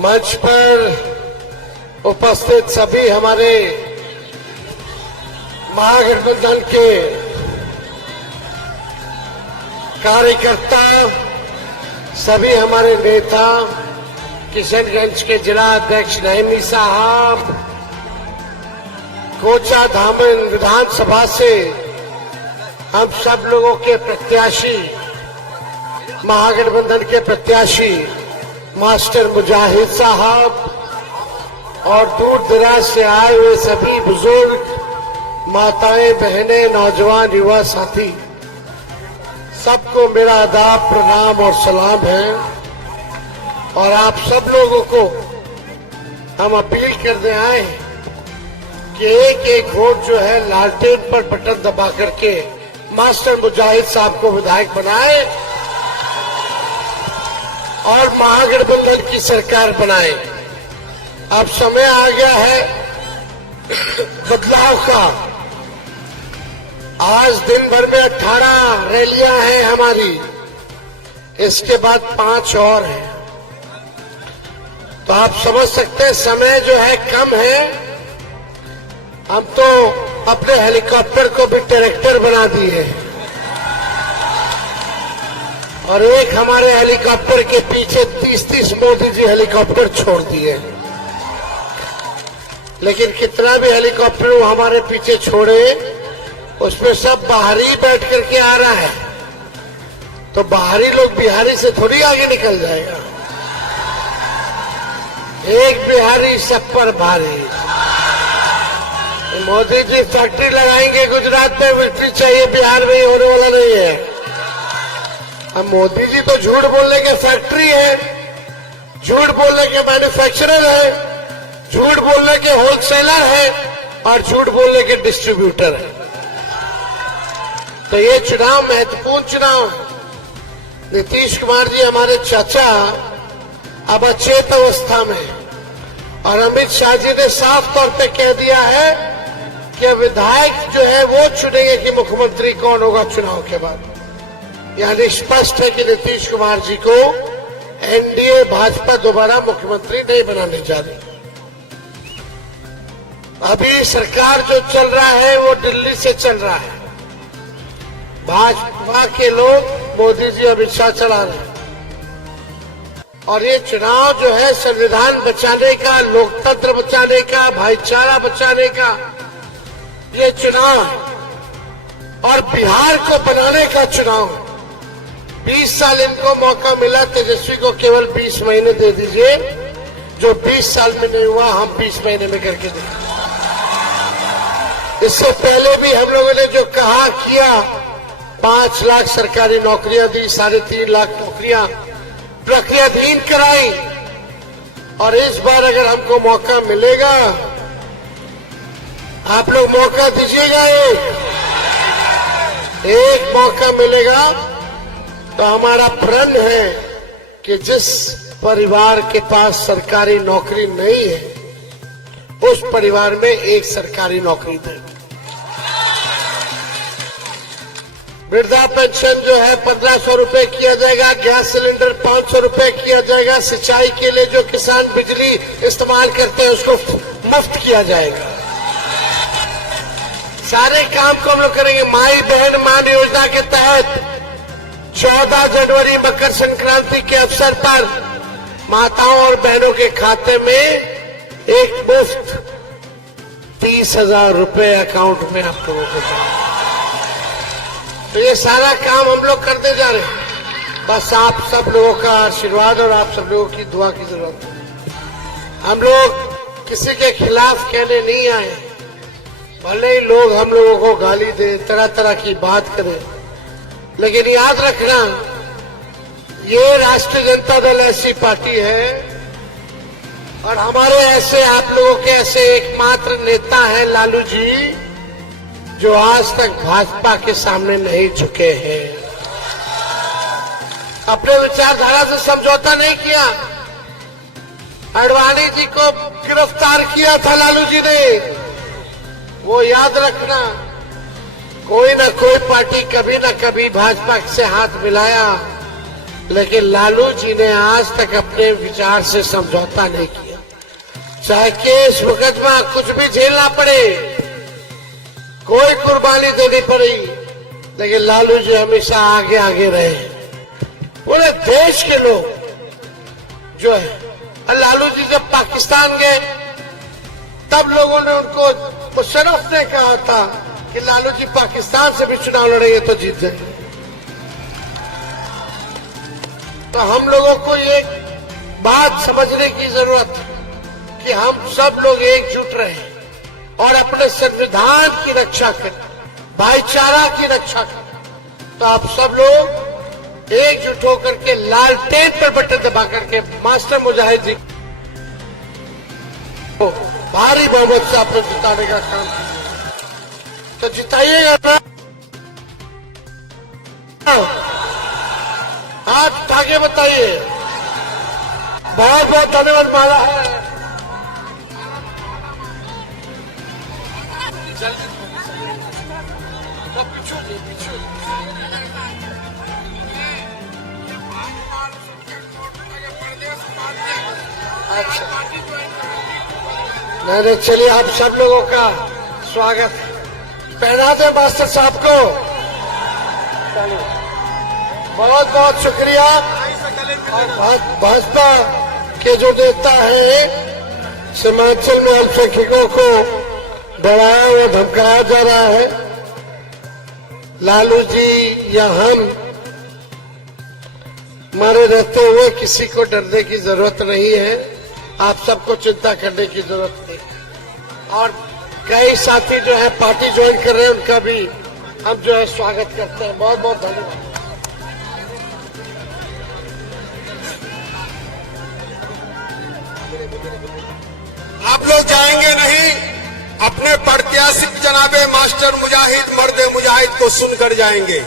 मंच पर उपस्थित सभी हमारे महागठबंधन के कार्यकर्ता, सभी हमारे नेता, किशनगंज के जिला अध्यक्ष नईमी साहब, कोचा धामन विधानसभा से हम सब लोगों के प्रत्याशी, महागठबंधन के प्रत्याशी मास्टर मुजाहिद साहब और दूर दराज से आए हुए सभी बुजुर्ग, माताएं, बहनें, नौजवान, युवा साथी, सबको मेरा आदाब, प्रणाम और सलाम है। और आप सब लोगों को हम अपील करने आए कि एक एक वोट जो है लालटेन पर बटन दबा करके मास्टर मुजाहिद साहब को विधायक बनाए और महागठबंधन की सरकार बनाए। अब समय आ गया है बदलाव का। आज दिन भर में 18 रैलियां हैं हमारी, इसके बाद 5 और हैं, तो आप समझ सकते हैं समय जो है कम है। हम तो अपने हेलीकॉप्टर को भी ट्रैक्टर बना दिए और एक हमारे हेलीकॉप्टर के पीछे 30-30 मोदी जी हेलीकॉप्टर छोड़ दिए। लेकिन कितना भी हेलीकॉप्टर वो हमारे पीछे छोड़े, उसमें सब बाहरी बैठ करके आ रहा है, तो बाहरी लोग बिहारी से थोड़ी आगे निकल जाएगा। एक बिहारी सब पर भारी। मोदी जी फैक्ट्री लगाएंगे गुजरात में, फैक्ट्री चाहिए बिहार में, होने वाला नहीं है। अब मोदी जी तो झूठ बोलने के फैक्ट्री है, झूठ बोलने के मैन्युफैक्चरर है, झूठ बोलने के होलसेलर है और झूठ बोलने के डिस्ट्रीब्यूटर है। तो ये चुनाव महत्वपूर्ण चुनाव। नीतीश कुमार जी हमारे चाचा अब अचेत अवस्था में, और अमित शाह जी ने साफ तौर पे कह दिया है कि विधायक जो है वो चुनेंगे कि मुख्यमंत्री कौन होगा चुनाव के बाद। यानी स्पष्ट है कि नीतीश कुमार जी को एनडीए भाजपा दोबारा मुख्यमंत्री नहीं बनाने जा रही। अभी सरकार जो चल रहा है वो दिल्ली से चल रहा है। भाजपा के लोग मोदी जी अमित शाह चला रहे हैं, और ये चुनाव जो है संविधान बचाने का, लोकतंत्र बचाने का, भाईचारा बचाने का ये चुनाव है और बिहार को बनाने का चुनाव। 20 साल इनको मौका मिला, तेजस्वी को केवल 20 महीने दे दीजिए। जो 20 साल में नहीं हुआ हम 20 महीने में करके देंगे। इससे पहले भी हम लोगों ने जो कहा किया, 5 लाख सरकारी नौकरियां दी, 3.5 लाख नौकरियां प्रक्रियाधीन कराई। और इस बार अगर हमको मौका मिलेगा, आप लोग मौका दीजिएगा, एक मौका मिलेगा, तो हमारा प्रण है कि जिस परिवार के पास सरकारी नौकरी नहीं है उस परिवार में एक सरकारी नौकरी दें। वृद्धा पेंशन जो है 1500 रुपए किया जाएगा, गैस सिलेंडर 500 रुपए किया जाएगा, सिंचाई के लिए जो किसान बिजली इस्तेमाल करते हैं उसको मुफ्त किया जाएगा। सारे काम को हम लोग करेंगे। माई बहन मान योजना के तहत 14 जनवरी मकर संक्रांति के अवसर पर माताओं और बहनों के खाते में एक मुफ्त 30,000 रुपए अकाउंट में आप लोगों को। तो ये सारा काम हम लोग करते जा रहे हैं। बस आप सब लोगों का आशीर्वाद और आप सब लोगों की दुआ की जरूरत है। हम लोग किसी के खिलाफ कहने नहीं आए, भले ही लोग हम लोगों को गाली दे, तरह तरह की बात करें, लेकिन याद रखना ये राष्ट्रीय जनता दल ऐसी पार्टी है और हमारे ऐसे, आप लोगों के ऐसे एकमात्र नेता हैं लालू जी, जो आज तक भाजपा के सामने नहीं झुके हैं। अपने विचारधारा से समझौता नहीं किया। आडवाणी जी को गिरफ्तार किया था लालू जी ने, वो याद रखना। कोई न कोई पार्टी कभी न कभी भाजपा से हाथ मिलाया लेकिन लालू जी ने आज तक अपने विचार से समझौता नहीं किया, चाहे केस मुकदमा कुछ भी झेलना पड़े, कोई कुर्बानी देनी पड़ी, लेकिन लालू जी हमेशा आगे आगे रहे। पूरे देश के लोग जो है, लालू जी जब पाकिस्तान गए तब लोगों ने उनको मुशर्रफ ने कहा था कि लालू जी पाकिस्तान से भी चुनाव लड़ेंगे तो जीत जाएंगे। तो हम लोगों को ये बात समझने की जरूरत है कि हम सब लोग एकजुट रहें और अपने संविधान की रक्षा करें, भाईचारा की रक्षा करें। तो आप सब लोग एकजुट होकर के लालटेन पर बटन दबा करके मास्टर मुजाहिद जी को भारी बहुमत से आपने जिताने का काम किया, तो जिताइएगा ना। हाथ उठा के बताइए। बहुत बहुत धन्यवाद। माला है अच्छा, नहीं, चलिए आप सब लोगों का स्वागत है। पहना दे मास्टर साहब को। बहुत बहुत शुक्रिया। भाजपा के जो नेता है, सीमांचल में अल्पसंख्यकों को डराया व धमकाया जा रहा है। लालू जी या हम, हमारे रहते हुए किसी को डरने की जरूरत नहीं है। आप सबको चिंता करने की जरूरत नहीं। और कई साथी जो है पार्टी ज्वाइन कर रहे हैं, उनका भी हम जो है स्वागत करते हैं। बहुत बहुत धन्यवाद। आप लोग जाएंगे नहीं, अपने प्रत्याशी जनाबे मास्टर मुजाहिद मर्द मुजाहिद को सुनकर जाएंगे।